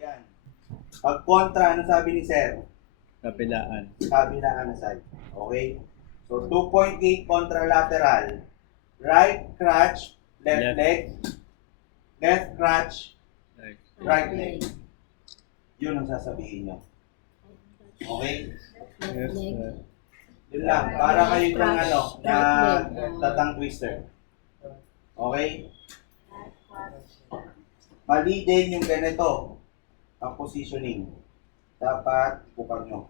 Ayan. Pag kontra, ano sabi ni Sir? Kapilaan. Kabilaan na side. Okay? So, 2.8 contralateral. Right crotch, left Left. leg. Left crotch, Right. right leg. Yun ang sasabihin nyo. Okay? Yes, sir. Yun lang. Para kayo yung na tatang twister. Okay? Mali din yung ganito. Ang positioning. Dapat bukang nyo.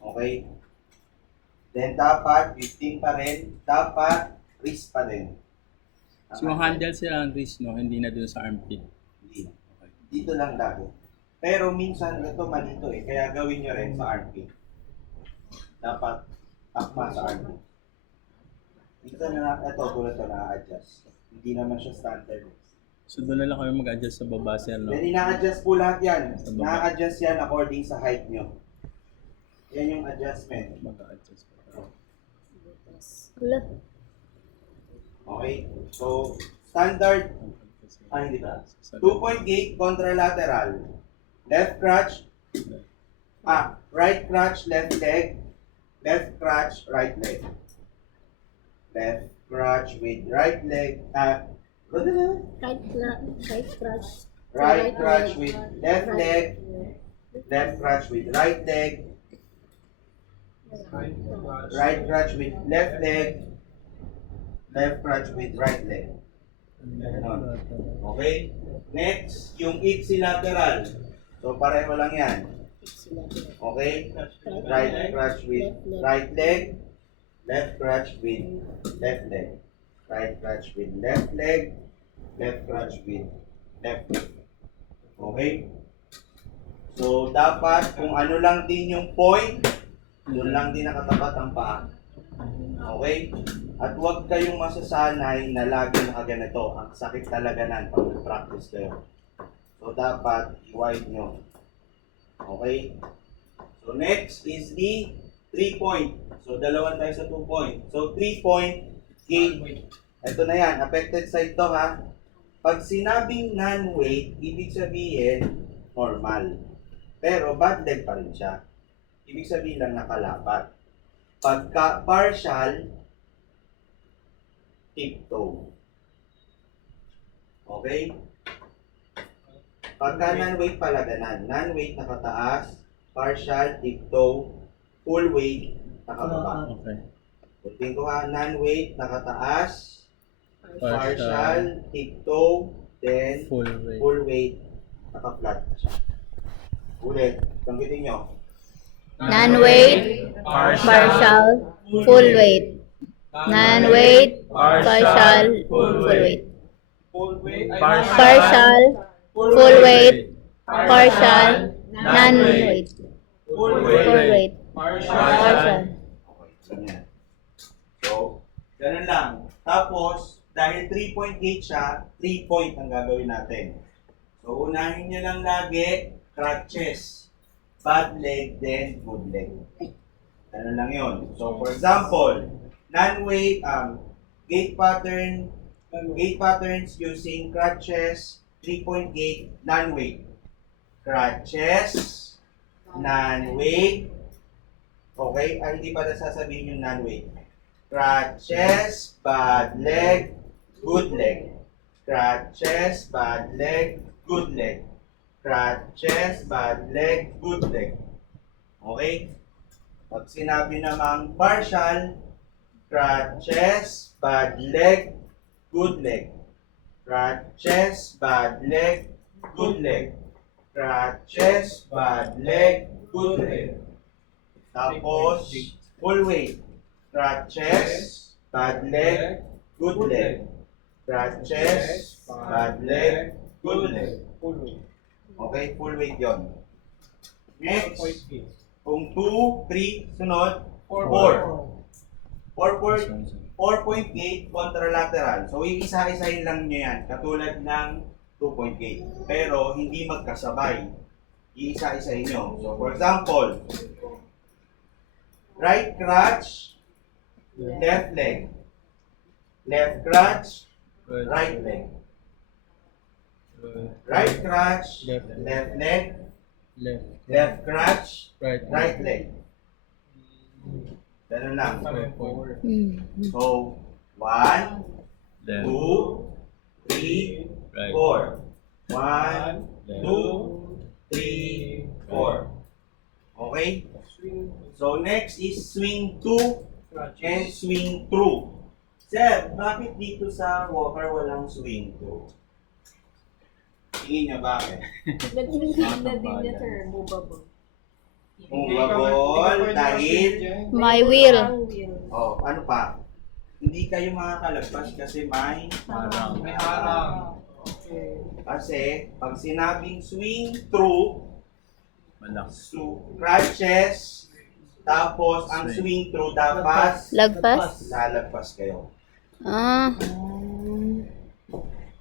Okay? Then dapat 15 pa rin. Dapat wrist pa rin. So, yung handle sila ang wrist, no? Hindi na dun sa armpit. Hindi. Dito lang lagi. Pero minsan ito malito eh. Kaya gawin nyo rin sa armpit. Dapat takma sa armpit. Minsan na ito tulad ito na-adjust. Hindi naman siya standard. So, doon na lang kami mag-adjust sa baba, sir, no? Then ina-adjust po lahat yan. Sa baba. Na-adjust yan according sa height nyo. Yan yung adjustment. Mag-adjust pa. Okay? So, standard, hindi ba? 2.8 contralateral. Left crotch, right crotch, left leg. Left crotch, right leg. Left crotch with right leg. Right crotch. Right crotch with left leg. Left crotch with right leg. Right crotch with left leg. Left crotch with right leg. Ganon. Okay? Next, yung ipsilateral. So, pareho lang yan. Okay? Right crotch with right leg. Left crotch with left leg. Right crotch with left leg. Left crotch with left leg. Okay? So, dapat kung ano lang din yung point, doon lang din nakatapat ang paa. Okay? At huwag kayong masasanay na lagi nakaganito. Ang sakit talaga nan pag nag-practice kayo. So, dapat i-wide nyo. Okay? So, next is the 3-point. So, dalawa tayo sa 2-point. So, 3-point gate. Ito na yan. Affected side to ha. Pag sinabing non-weight, ibig sabihin normal. Pero bad leg pa rin siya. Ibig sabihin lang nakalapat. Pagka partial, tiptoe. Okay? Pagka non-weight pala ganan. Non-weight nakataas, partial, tiptoe, full weight, nakababa. Okay. Ulitin ko ha, non-weight nakataas, Partial, partial, tiptoe, then full weight. full weight, naka-flat siya. Ulit, banggitin nyo. Non-weight, partial, full weight. Non-weight, partial, full weight. Partial, full weight, partial, non-weight. Full weight, partial. Ganyan. So, ganun lang. Tapos, dahil 3-point gate siya, 3-point ang gagawin natin. So, unahin nyo lang lagi, crutches. Bad leg, then good leg. Ganun lang yun. So, for example, non-weight, gate patterns using crutches, 3-point gate, non-weight. Crutches, non-weight. Okay? Hindi pa nasasabihin yung non-weight. Crutches, bad leg, good leg. Crutches, bad leg, good leg. Crutches, bad leg, good leg. Okay? Pag sinabi namang partial, crutches, bad leg, good leg. Crutches, bad leg, good leg. Crutches, bad leg, good leg. Tapos, full weight. Crutches, bad leg, good leg. Crutches, bad leg, good leg. Okay, full weight yon. Next, kung 2, 3, sunod, 4. 4-point gate, contralateral. So, iisa-isahin lang nyo yan, katulad ng 2-point gate. Pero, hindi magkasabay. Iisa-isahin nyo. So, for example, right crotch, left leg. Left crotch, right leg. Right crutch, Left. left leg, Left. left crutch, Right. right leg. Ganun lang. Forward. So, 1, Left. 2, 3, Right. 4. 1, Left. 2, 3, 4. Okay? So, next is swing 2 and swing through. Sir, bakit dito sa walker walang swing through? Tingin niya bakit? Na din niya, sir. Movable. Movable dahil My wheel. Ang wheel. oh, ano pa? Hindi kayo makakalagpas kasi may Harang. May harang. Okay. kasi pag sinabing swing through, Malakas. crutches, tapos ang swing through dapat Lagpas. lalagpas kayo. Ah.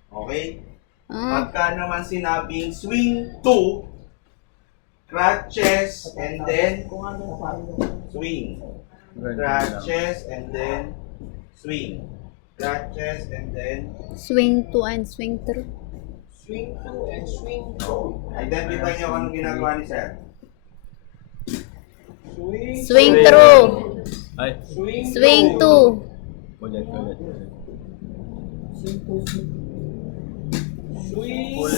Okay? Ah. Pagka naman sinabing swing to, crutches, and then Kung ano pa. swing. Crutches, and then swing. Crutches, and then Swing to and swing through. Swing to and swing to. identify niyo kung anong ginagawa ni Sir. Swing. Swing through. Ay. Swing. Swing to. Ulit. Swing.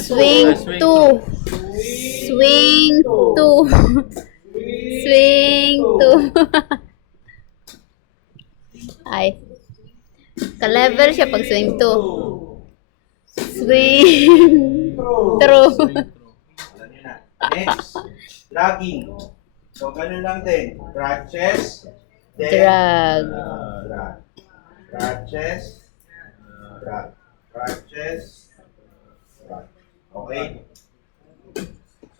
Swing to. Swing to. Swing to. Ay. Ka-level siya pag swing to. Swing through. Alam niyo na. Next, dragging. So, ganun lang din. Crutches, then Drag. drag. Crutches, drag. Crutches, drag. Okay?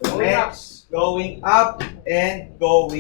So, next, going up and going